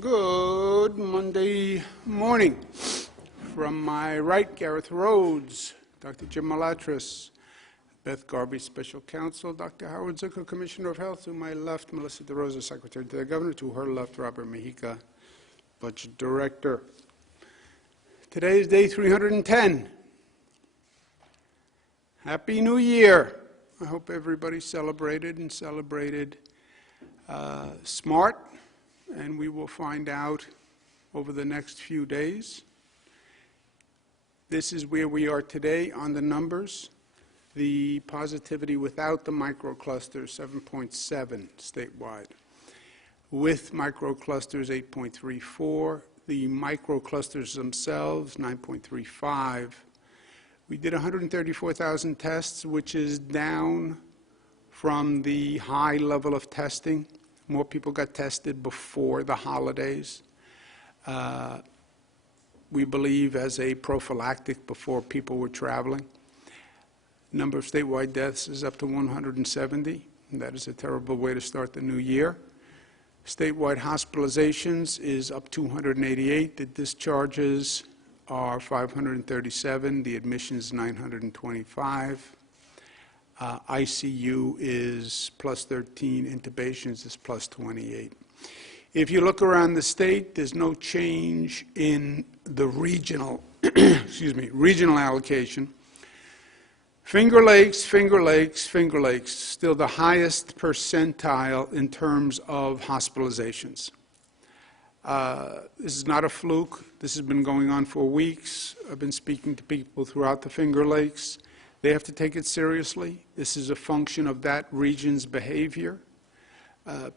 Good Monday morning. From my right, Gareth Rhodes, Dr. Jim Malatras, Beth Garby, Special Counsel, Dr. Howard Zucker, Commissioner of Health. To my left, Melissa DeRosa, Secretary to the Governor. To her left, Robert Mejica, Budget Director. Today is day 310. Happy New Year. I hope everybody celebrated smart, and we will find out over the next few days. This is where we are today on the numbers. The positivity without the microclusters, 7.7 statewide. With microclusters, 8.34. The microclusters themselves, 9.35. We did 134,000 tests, which is down from the high level of testing. More people got tested before the holidays. We believe as a prophylactic before people were traveling. Number of statewide deaths is up to 170, and that is a terrible way to start the new year. Statewide hospitalizations is up 288. The discharges are 537. The admissions 925. ICU is plus 13. Intubations is plus 28. If you look around the state, there's no change in the regional, regional allocation. Finger Lakes, still the highest percentile in terms of hospitalizations. This is not a fluke. This has been going on for weeks. I've been speaking to people throughout the Finger Lakes. They have to take it seriously. This is a function of that region's behavior.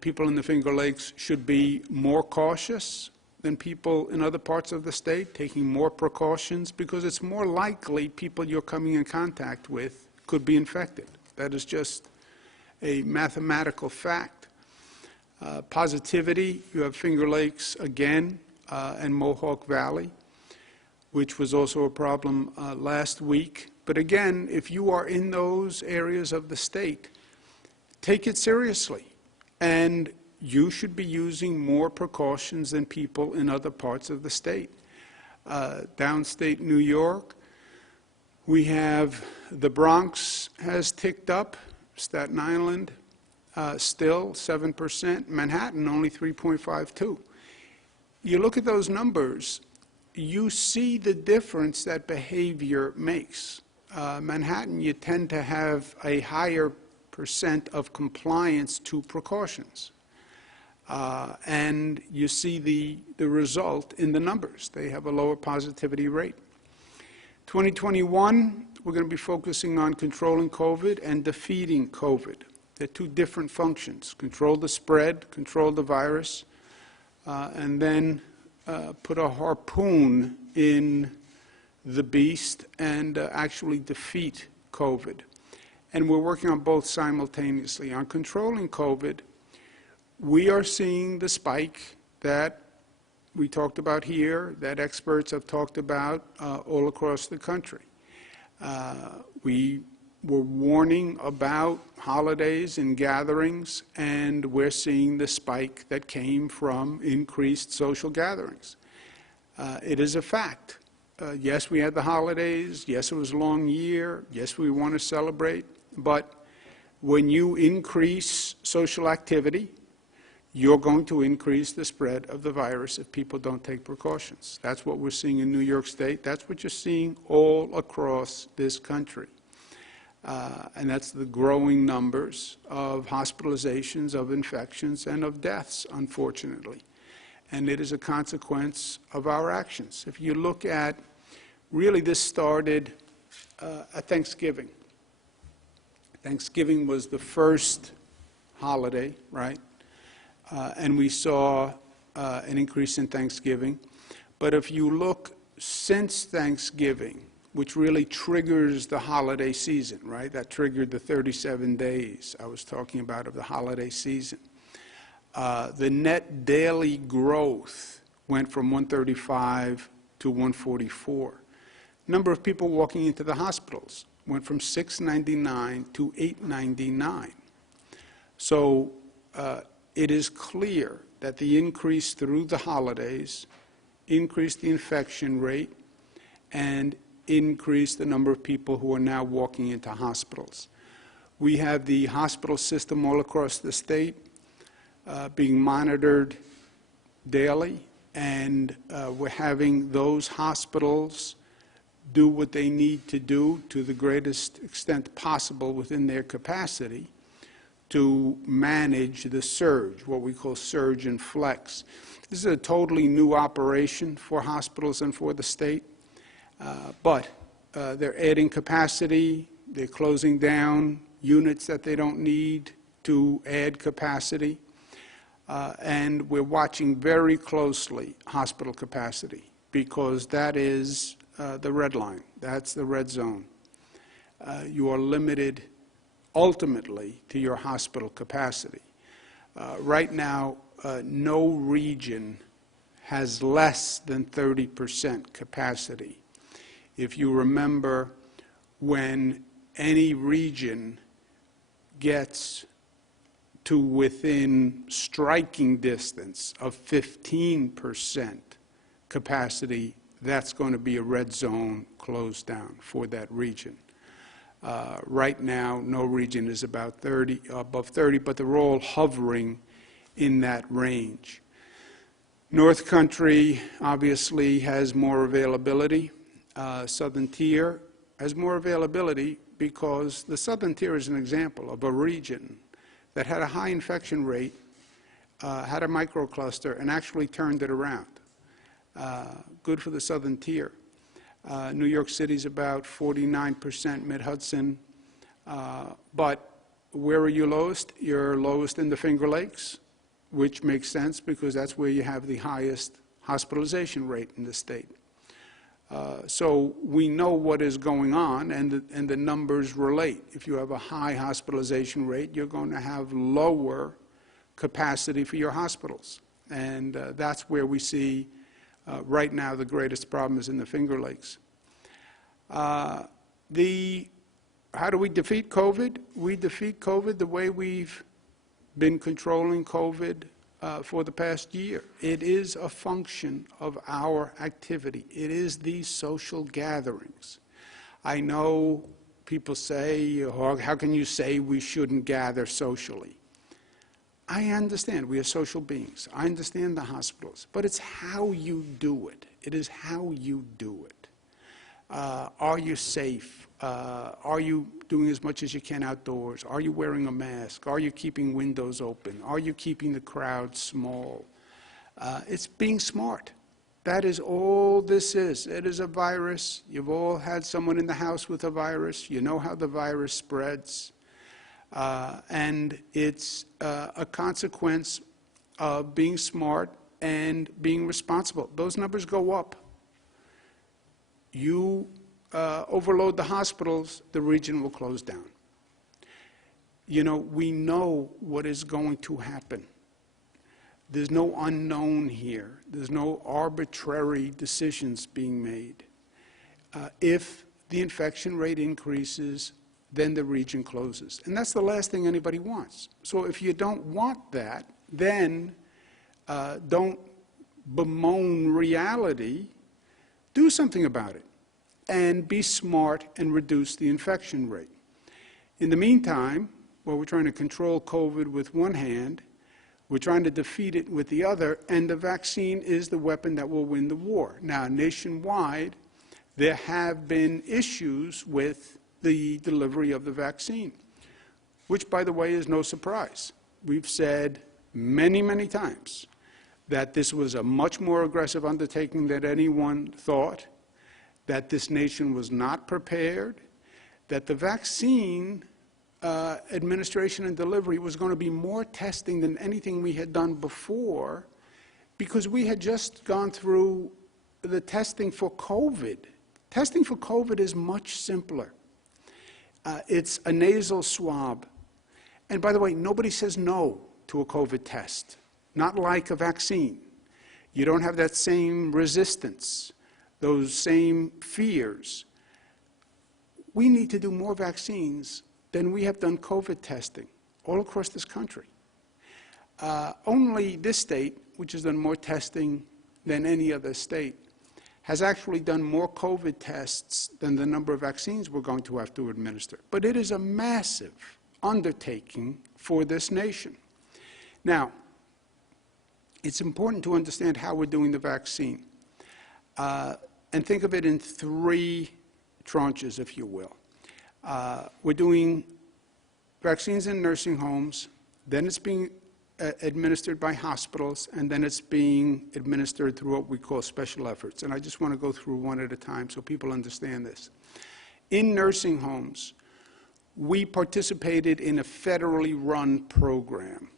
People in the Finger Lakes should be more cautious than people in other parts of the state, taking more precautions, because it's more likely people you're coming in contact with could be infected. That is just a mathematical fact. Positivity, you have Finger Lakes again and Mohawk Valley, which was also a problem last week. But again, if you are in those areas of the state, take it seriously. And you should be using more precautions than people in other parts of the state. Downstate New York, we have the Bronx has ticked up, Staten Island still 7%, Manhattan only 3.52. You look at those numbers, you see the difference that behavior makes. Manhattan, you tend to have a higher percent of compliance to precautions. And you see the result in the numbers. They have a lower positivity rate. 2021, we're going to be focusing on controlling COVID and defeating COVID. They're two different functions. Control the spread, control the virus, and then put a harpoon in the beast and actually defeat COVID. And we're working on both simultaneously. On controlling COVID, we are seeing the spike that we talked about here, that experts have talked about all across the country. We were warning about holidays and gatherings, and we're seeing the spike that came from increased social gatherings. It is a fact. Yes, we had the holidays. Yes, it was a long year. Yes, we want to celebrate. But when you increase social activity, you're going to increase the spread of the virus if people don't take precautions. That's what we're seeing in New York State. That's what you're seeing all across this country. And that's the growing numbers of hospitalizations, of infections, and of deaths, unfortunately. And it is a consequence of our actions. If you look at, really this started at Thanksgiving. Thanksgiving was the first holiday, right? And we saw an increase in Thanksgiving. But if you look since Thanksgiving, which really triggers the holiday season, right? That triggered the 37 days I was talking about of the holiday season. The net daily growth went from 135 to 144. Number of people walking into the hospitals went from 699 to 899. So it is clear that the increase through the holidays increased the infection rate and increased the number of people who are now walking into hospitals. We have the hospital system all across the state being monitored daily, and we're having those hospitals do what they need to do to the greatest extent possible within their capacity to manage the surge, what we call surge and flex. This is a totally new operation for hospitals and for the state, but they're adding capacity, they're closing down units that they don't need to add capacity, and we're watching very closely hospital capacity, because that is the red line, that's the red zone. You are limited ultimately to your hospital capacity. Right now, no region has less than 30% capacity. If you remember, when any region gets to within striking distance of 15% capacity, that's going to be a red zone closed down for that region. Right now, no region is above 30, but they're all hovering in that range. North Country obviously has more availability. Southern Tier has more availability because the Southern Tier is an example of a region that had a high infection rate, had a microcluster, and actually turned it around. Good for the Southern Tier. New York City's about 49%, Mid-Hudson. But where are you lowest? You're lowest in the Finger Lakes, which makes sense because that's where you have the highest hospitalization rate in the state. So we know what is going on, and the numbers relate. If you have a high hospitalization rate, you're going to have lower capacity for your hospitals. And that's where we see right now the greatest problem is in the Finger Lakes. How do we defeat COVID? We defeat COVID the way we've been controlling COVID for the past year. It is a function of our activity. It is these social gatherings. I know people say, oh, how can you say we shouldn't gather socially? I understand we are social beings. I understand the hospitals, but it's how you do it. It is how you do it. Are you safe? Are you doing as much as you can outdoors? Are you wearing a mask? Are you keeping windows open? Are you keeping the crowd small? It's being smart. That is all this is. It is a virus. You've all had someone in the house with a virus. You know how the virus spreads. And it's a consequence of being smart and being responsible. Those numbers go up. You overload the hospitals, the region will close down. You know, we know what is going to happen. There's no unknown here. There's no arbitrary decisions being made. If the infection rate increases, then the region closes. And that's the last thing anybody wants. So if you don't want that, then don't bemoan reality. Do something about it and be smart and reduce the infection rate. In the meantime, while we're trying to control COVID with one hand, we're trying to defeat it with the other, and the vaccine is the weapon that will win the war. Now, nationwide, there have been issues with the delivery of the vaccine, which, by the way, is no surprise. We've said many, many times that this was a much more aggressive undertaking than anyone thought, that this nation was not prepared, that the vaccine administration and delivery was going to be more testing than anything we had done before, because we had just gone through the testing for COVID. Testing for COVID is much simpler. It's a nasal swab. And by the way, nobody says no to a COVID test, not like a vaccine. You don't have that same resistance, those same fears. We need to do more vaccines than we have done COVID testing all across this country. Only this state, which has done more testing than any other state, has actually done more COVID tests than the number of vaccines we're going to have to administer. But it is a massive undertaking for this nation. Now, it's important to understand how we're doing the vaccine. And think of it in three tranches, if you will. We're doing vaccines in nursing homes, then it's being administered by hospitals, and then it's being administered through what we call special efforts. And I just want to go through one at a time so people understand this. In nursing homes, we participated in a federally run program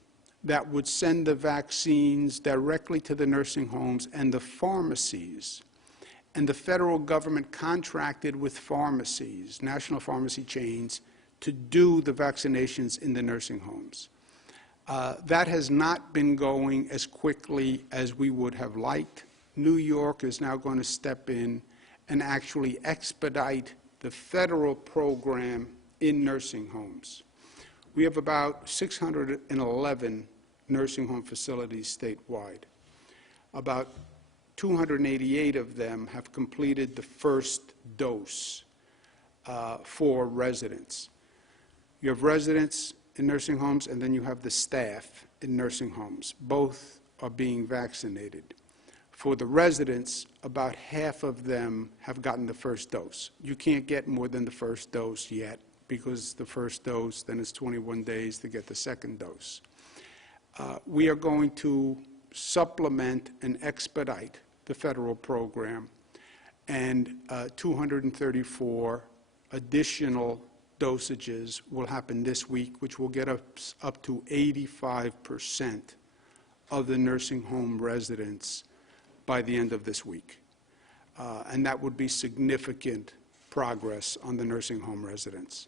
that would send the vaccines directly to the nursing homes and the pharmacies. And the federal government contracted with pharmacies, national pharmacy chains, to do the vaccinations in the nursing homes. That has not been going as quickly as we would have liked. New York is now going to step in and actually expedite the federal program in nursing homes. We have about 611 nursing home facilities statewide. About 288 of them have completed the first dose for residents. You have residents in nursing homes, and then you have the staff in nursing homes. Both are being vaccinated. For the residents, about half of them have gotten the first dose. You can't get more than the first dose yet, because the first dose, then it's 21 days to get the second dose. We are going to supplement and expedite the federal program, and 234 additional dosages will happen this week, which will get us up to 85% of the nursing home residents by the end of this week. And that would be significant progress on the nursing home residents.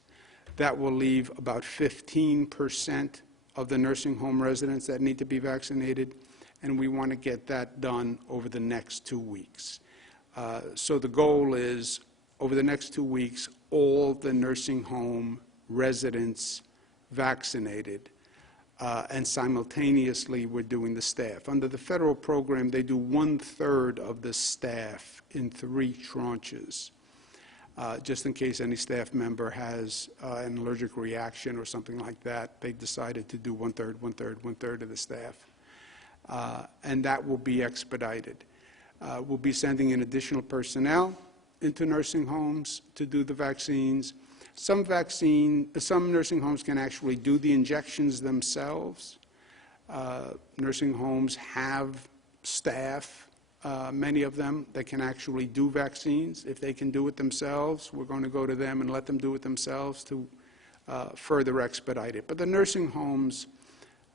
That will leave about 15% of the nursing home residents that need to be vaccinated, and we want to get that done over the next 2 weeks. So the goal is, over the next 2 weeks, all the nursing home residents vaccinated, and simultaneously we're doing the staff. Under the federal program, they do 1/3 of the staff in 3 tranches, just in case any staff member has an allergic reaction or something like that. They decided to do 1/3, 1/3, 1/3 of the staff, and that will be expedited. We'll be sending in additional personnel into nursing homes to do the vaccines. Some nursing homes can actually do the injections themselves. Nursing homes have staff, many of them, that can actually do vaccines. If they can do it themselves, we're going to go to them and let them do it themselves to further expedite it. But the nursing homes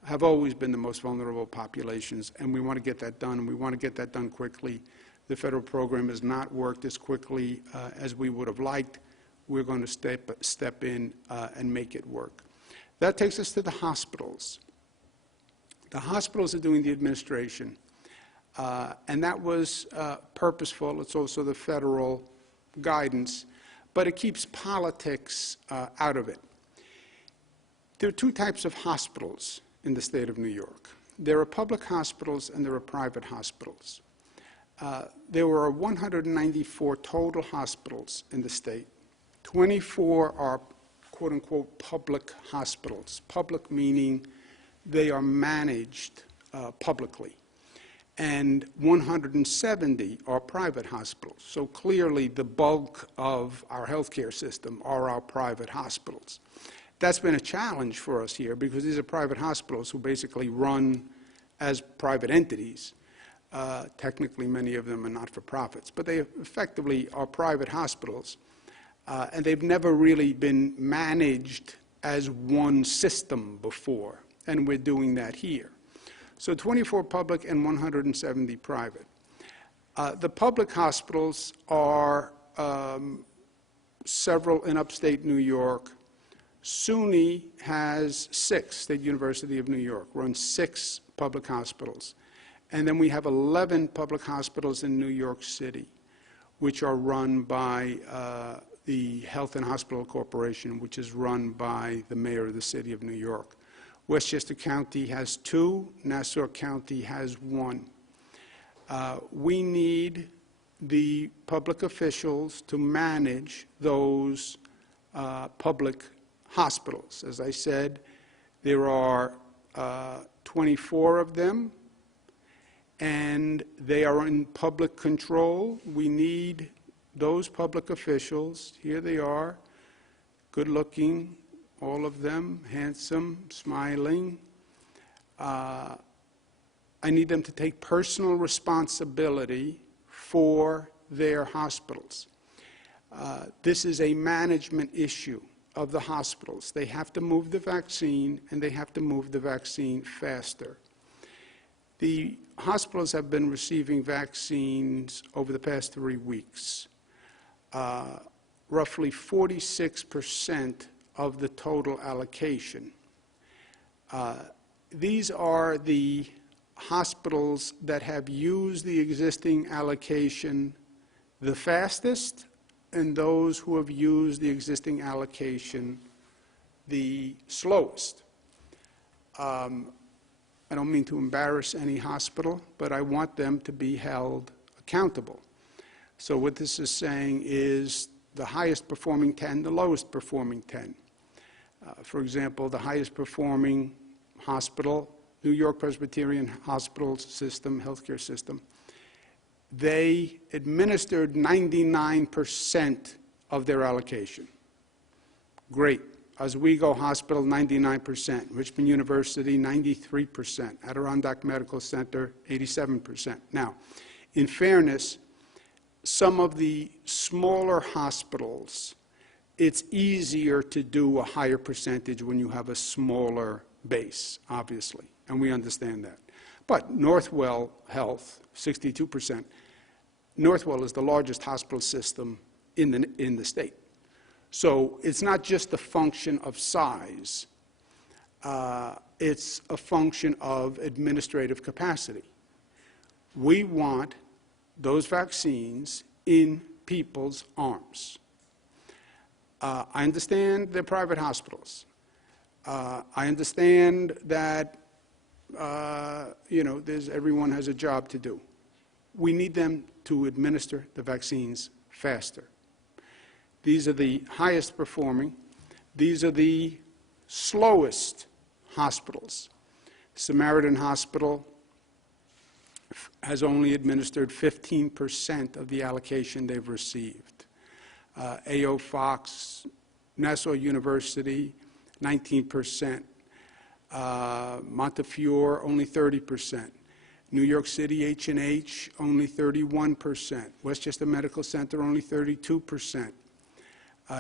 have always been the most vulnerable populations, and we want to get that done, and we want to get that done quickly. The federal program has not worked as quickly as we would have liked. We're going to step in and make it work. That takes us to the hospitals. The hospitals are doing the administration, and that was purposeful. It's also the federal guidance, but it keeps politics out of it. There are 2 types of hospitals in the state of New York. There are public hospitals and there are private hospitals. There were 194 total hospitals in the state. 24 are quote-unquote public hospitals. Public meaning they are managed publicly. And 170 are private hospitals. So clearly the bulk of our healthcare system are our private hospitals. That's been a challenge for us here because these are private hospitals who basically run as private entities. Technically, many of them are not-for-profits, but they effectively are private hospitals, and they've never really been managed as one system before, and we're doing that here. So 24 public and 170 private. The public hospitals are several in upstate New York. SUNY has 6, State University of New York, runs 6 public hospitals. And then we have 11 public hospitals in New York City, which are run by the Health and Hospital Corporation, which is run by the mayor of the city of New York. Westchester County has 2, Nassau County has 1. We need the public officials to manage those public hospitals. As I said, there are 24 of them, and they are in public control. We need those public officials. Here they are, good-looking, all of them, handsome, smiling. I need them to take personal responsibility for their hospitals. This is a management issue of the hospitals. They have to move the vaccine, and they have to move the vaccine faster. The hospitals have been receiving vaccines over the past 3 weeks. Roughly 46% of the total allocation. These are the hospitals that have used the existing allocation the fastest, and those who have used the existing allocation the slowest. I don't mean to embarrass any hospital, but I want them to be held accountable. So what this is saying is the highest performing 10, the lowest performing 10. For example, the highest performing hospital, New York Presbyterian Hospital System, healthcare system, they administered 99% of their allocation. Great. Oswego Hospital, 99%. Richmond University, 93%. Adirondack Medical Center, 87%. Now, in fairness, some of the smaller hospitals, it's easier to do a higher percentage when you have a smaller base, obviously, and we understand that. But Northwell Health, 62%. Northwell is the largest hospital system in the state. So it's not just a function of size. It's a function of administrative capacity. We want those vaccines in people's arms. I understand they're private hospitals. I understand that everyone has a job to do. We need them to administer the vaccines faster. These are the highest performing. These are the slowest hospitals. Samaritan Hospital has only administered 15% of the allocation they've received. A.O. Fox, Nassau University, 19%. Montefiore, only 30%. New York City H&H, only 31%. Westchester Medical Center, only 32%.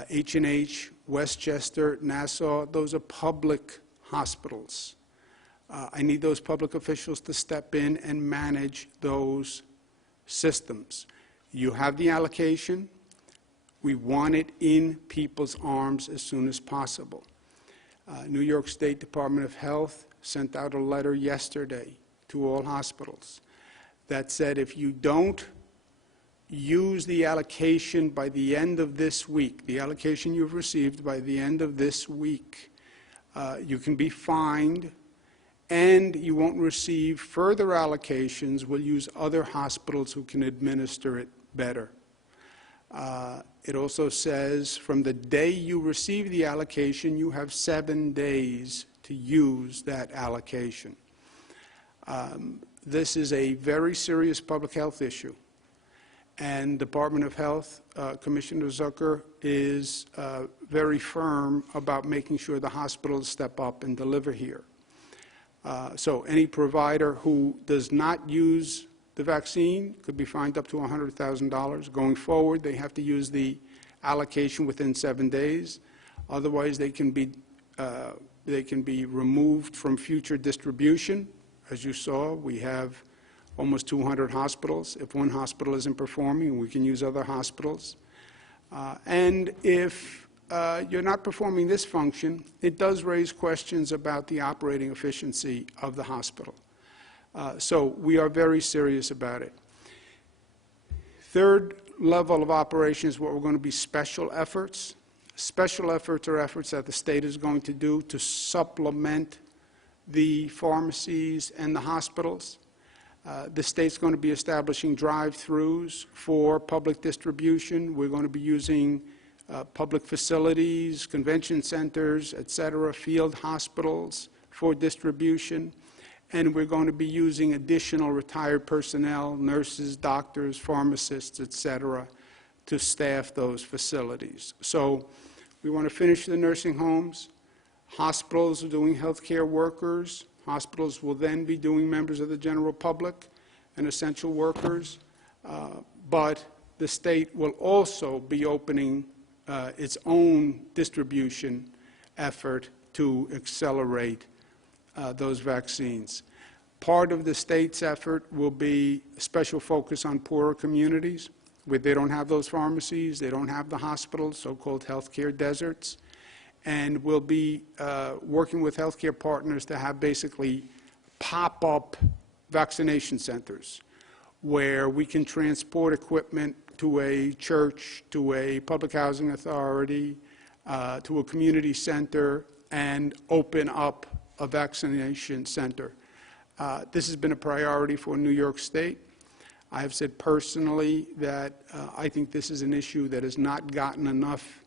H&H, Westchester, Nassau, those are public hospitals. I need those public officials to step in and manage those systems. You have the allocation. We want it in people's arms as soon as possible. New York State Department of Health sent out a letter yesterday to all hospitals that said if you don't use the allocation by the end of this week, the allocation you've received by the end of this week, you can be fined, and you won't receive further allocations. We'll use other hospitals who can administer it better. It also says from the day you receive the allocation, you have 7 days to use that allocation. This is a very serious public health issue. And Department of Health, Commissioner Zucker is very firm about making sure the hospitals step up and deliver here. So any provider who does not use the vaccine could be fined up to $100,000. Going forward, they have to use the allocation within 7 days. Otherwise, they can be removed from future distribution. As you saw, we have almost 200 hospitals. If one hospital isn't performing, we can use other hospitals. And if you're not performing this function, it does raise questions about the operating efficiency of the hospital. So we are very serious about it. Third level of operations, what we're going to be special efforts. Special efforts are efforts that the state is going to do to supplement the pharmacies and the hospitals. The state's going to be establishing drive-throughs for public distribution. We're going to be using public facilities, convention centers, et cetera, field hospitals for distribution. And we're going to be using additional retired personnel, nurses, doctors, pharmacists, et cetera, to staff those facilities. So we want to finish the nursing homes. Hospitals are doing healthcare workers. Hospitals will then be doing members of the general public and essential workers. But the state will also be opening its own distribution effort to accelerate those vaccines. Part of the state's effort will be a special focus on poorer communities where they don't have those pharmacies, they don't have the hospitals, so-called healthcare deserts. And we'll be working with healthcare partners to have basically pop-up vaccination centers where we can transport equipment to a church, to a public housing authority, to a community center, and open up a vaccination center. This has been a priority for New York State. I have said personally that I think this is an issue that has not gotten enough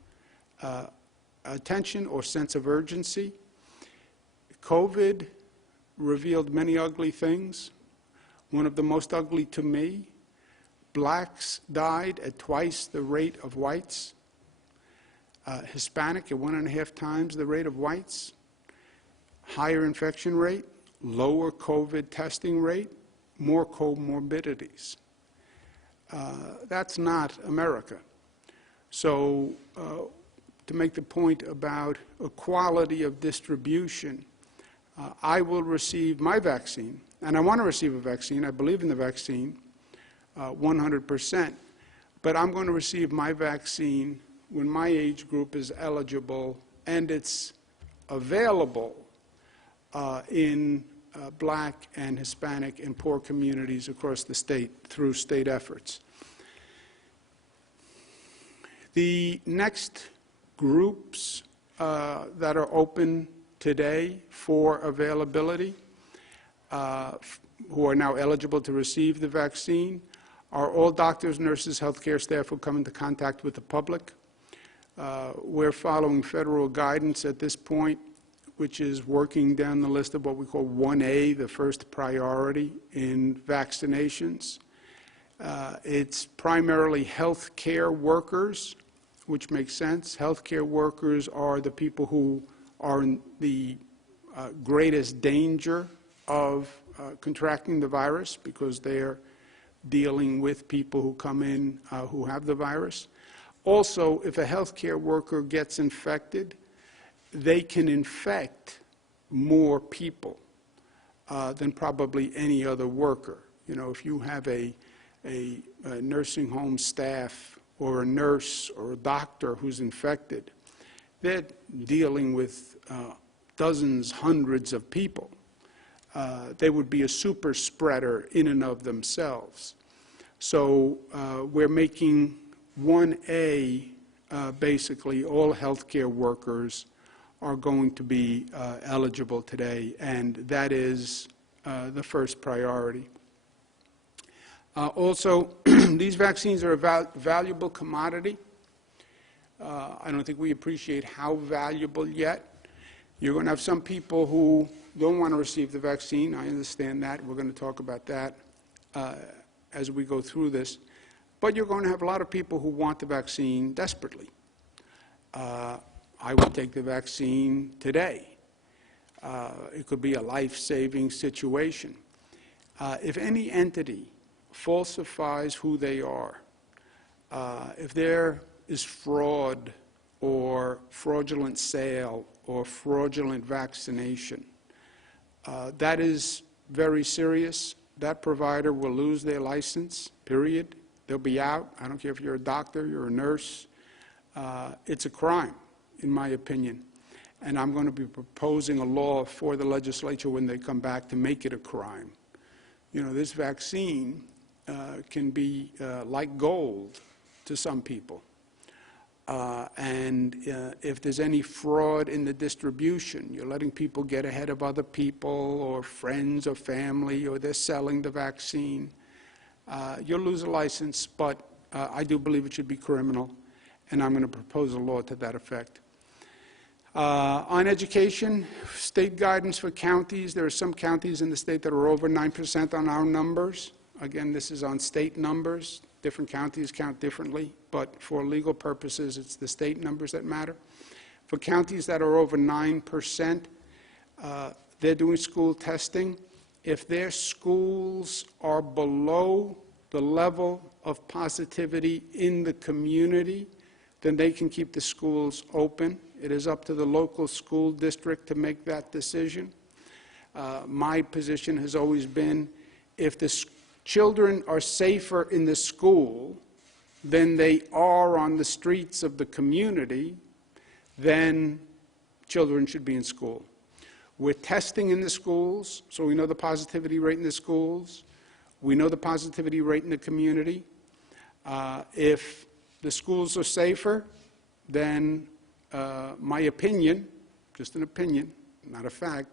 attention or sense of urgency. COVID revealed many ugly things. One of the most ugly to me, blacks died at twice the rate of whites. Hispanic at 1.5 times the rate of whites. Higher infection rate, lower COVID testing rate, more comorbidities. That's not America. So to make the point about equality of distribution, I will receive my vaccine, and I want to receive a vaccine. I believe in the vaccine 100%, but I'm going to receive my vaccine when my age group is eligible and it's available in black and Hispanic and poor communities across the state through state efforts. The next groups that are open today for availability, who are now eligible to receive the vaccine, are all doctors, nurses, healthcare staff who come into contact with the public. We're following federal guidance at this point, which is working down the list of what we call 1A, the first priority in vaccinations. It's primarily healthcare workers, which makes sense. Healthcare workers are the people who are in the greatest danger of contracting the virus because they're dealing with people who come in who have the virus. Also, if a healthcare worker gets infected, they can infect more people than probably any other worker. You know, if you have a nursing home staff or a nurse or a doctor who's infected, they're dealing with dozens, hundreds of people. They would be a super spreader in and of themselves. So we're making 1A, basically all healthcare workers are going to be eligible today, and that is the first priority. Also, these vaccines are a valuable commodity. I don't think we appreciate how valuable yet. You're going to have some people who don't want to receive the vaccine. I understand that. We're going to talk about that as we go through this. But you're going to have a lot of people who want the vaccine desperately. I would take the vaccine today. It could be a life-saving situation. If any entity falsifies who they are, if there is fraud or fraudulent sale or fraudulent vaccination, that is very serious. That provider will lose their license, period. They'll be out. I don't care if you're a doctor, you're a nurse. It's a crime, in my opinion. And I'm going to be proposing a law for the legislature when they come back to make it a crime. You know, this vaccine can be like gold to some people. If there's any fraud in the distribution, you're letting people get ahead of other people or friends or family, or they're selling the vaccine, you'll lose a license, but I do believe it should be criminal, and I'm going to propose a law to that effect. On education, state guidance for counties. There are some counties in the state that are over 9% on our numbers. Again, this is on state numbers. Different counties count differently, but for legal purposes, it's the state numbers that matter. For counties that are over 9%, they're doing school testing. If their schools are below the level of positivity in the community, then they can keep the schools open. It is up to the local school district to make that decision. My position has always been, if the children are safer in the school than they are on the streets of the community, then children should be in school. We're testing in the schools, so we know the positivity rate in the schools. We know the positivity rate in the community. If the schools are safer, then my opinion, just an opinion, not a fact,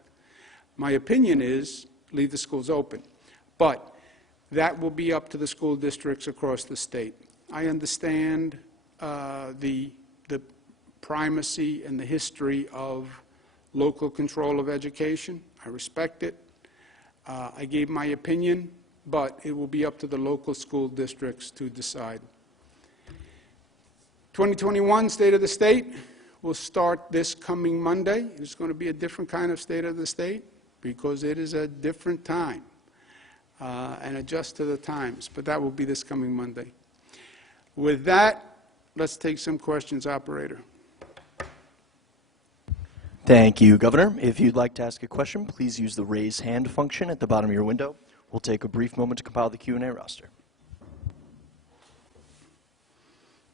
my opinion is leave the schools open. But that will be up to the school districts across the state. I understand the primacy and the history of local control of education. I respect it. I gave my opinion, but it will be up to the local school districts to decide. 2021 State of the State will start this coming Monday. It's going to be a different kind of State of the State because it is a different time. And adjust to the times, but that will be this coming Monday. With that, let's take some questions, operator. Thank you, Governor. If you'd like to ask a question, please use the raise hand function at the bottom of your window. We'll take a brief moment to compile the Q&A roster.